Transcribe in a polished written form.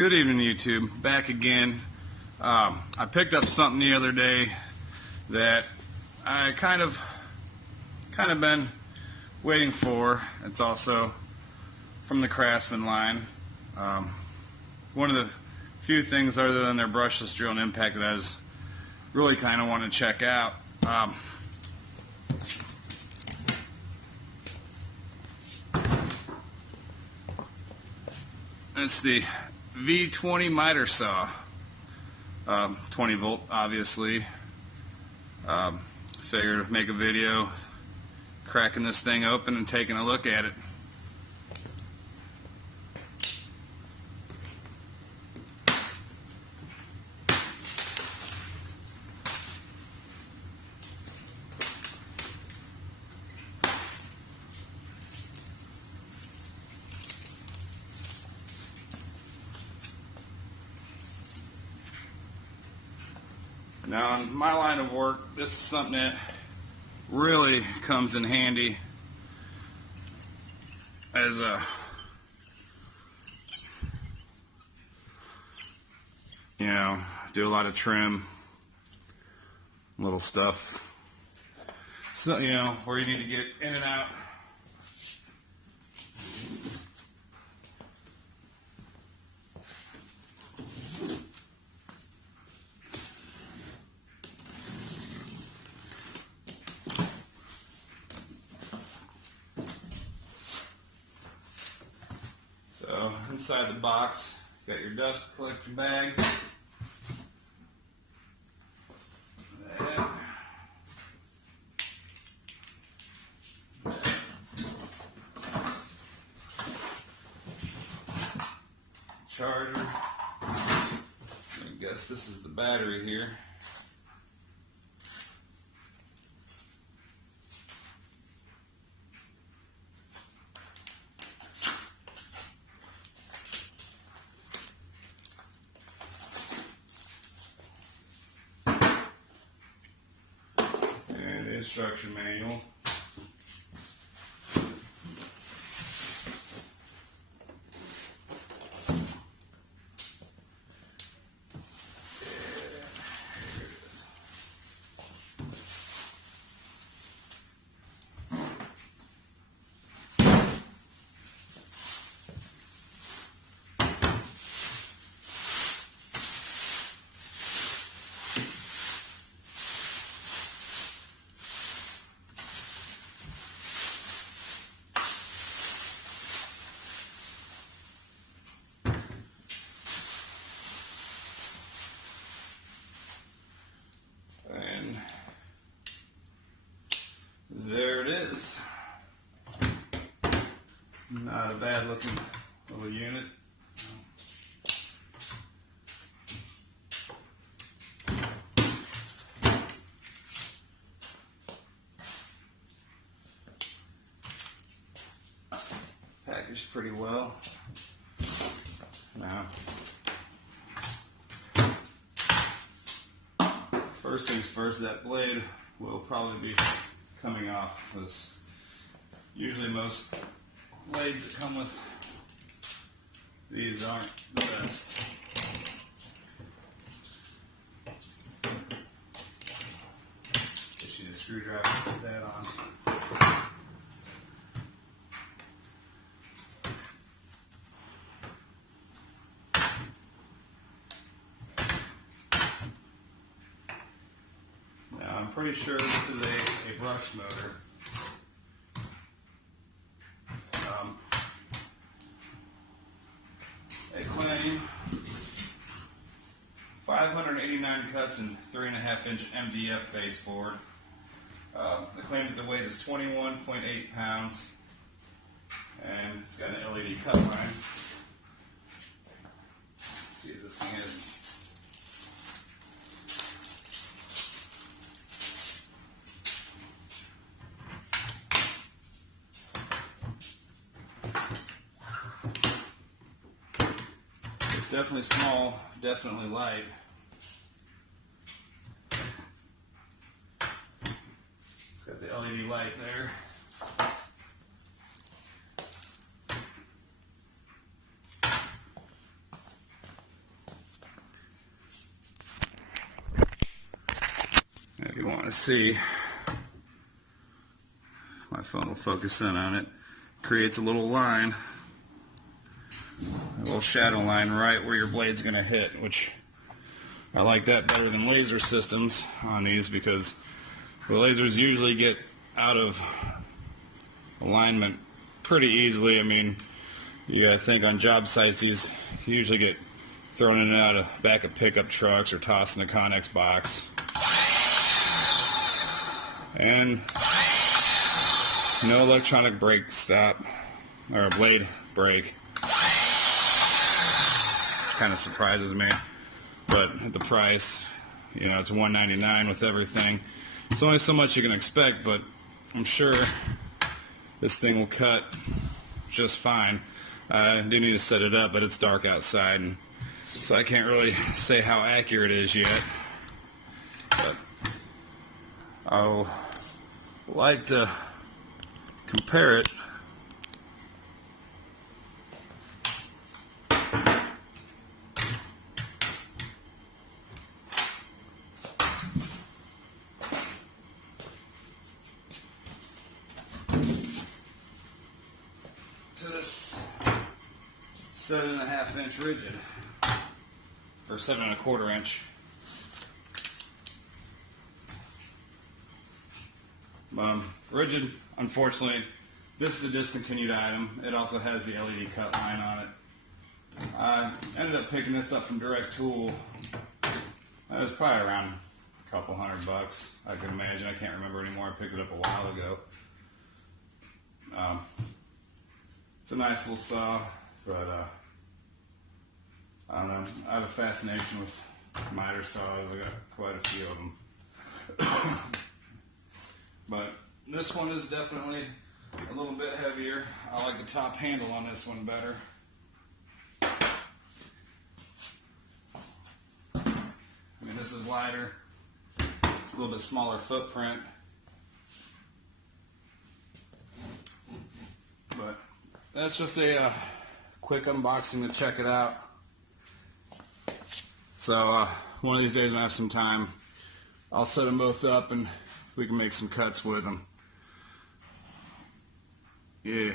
Good evening, YouTube. Back again. I picked up something the other day that I kind of been waiting for. It's also from the Craftsman line. One of the few things other than their brushless drill and impact that I just really kind of want to check out. It's the V20 miter saw, 20 volt obviously. Figured to make a video cracking this thing open and taking a look at it. Now, in my line of work, this is something that really comes in handy as a, do a lot of trim, little stuff. So, where you need to get in and out. So inside the box, you got your dust collector bag. Charger. I guess this is the battery here. Instruction manual. There it is. Not a bad looking little unit. Packaged pretty well. Now, first things first, that blade will probably be coming off, because usually most blades that come with these aren't the best. Just need a screwdriver to put that on. Now I'm pretty sure this is a brush motor. They claim 589 cuts and 3.5-inch MDF baseboard. They claim that the weight is 21.8 pounds, and it's got an LED cut line. Let's see if this thing is. It's definitely small, definitely light. It's got the LED light there. of see. My phone will focus in on it. Creates a little line, a little shadow line right where your blade's going to hit, which I like that better than laser systems on these, because the lasers usually get out of alignment pretty easily. I mean, I think on job sites these usually get thrown in and out of back of pickup trucks or tossed in a Connex box. And no electronic brake stop, or a blade brake. Kind of surprises me, but at the price, it's $199 with everything. It's only so much you can expect, but I'm sure this thing will cut just fine. I do need to set it up, but it's dark outside, and so I can't really say how accurate it is yet. But I'll like to compare it to this 7.5 inch rigid, or 7.25 inch. Rigid, unfortunately, this is a discontinued item. It also has the LED cut line on it. I ended up picking this up from Direct Tool. That was probably around a couple $100, I can imagine. I can't remember anymore. I picked it up a while ago. It's a nice little saw, but I don't know. I have a fascination with miter saws. I got quite a few of them. But this one is definitely a little bit heavier. I like the top handle on this one better. I mean, this is lighter. It's a little bit smaller footprint. But that's just a quick unboxing to check it out. So one of these days when I have some time, I'll set them both up and we can make some cuts with them. Yeah.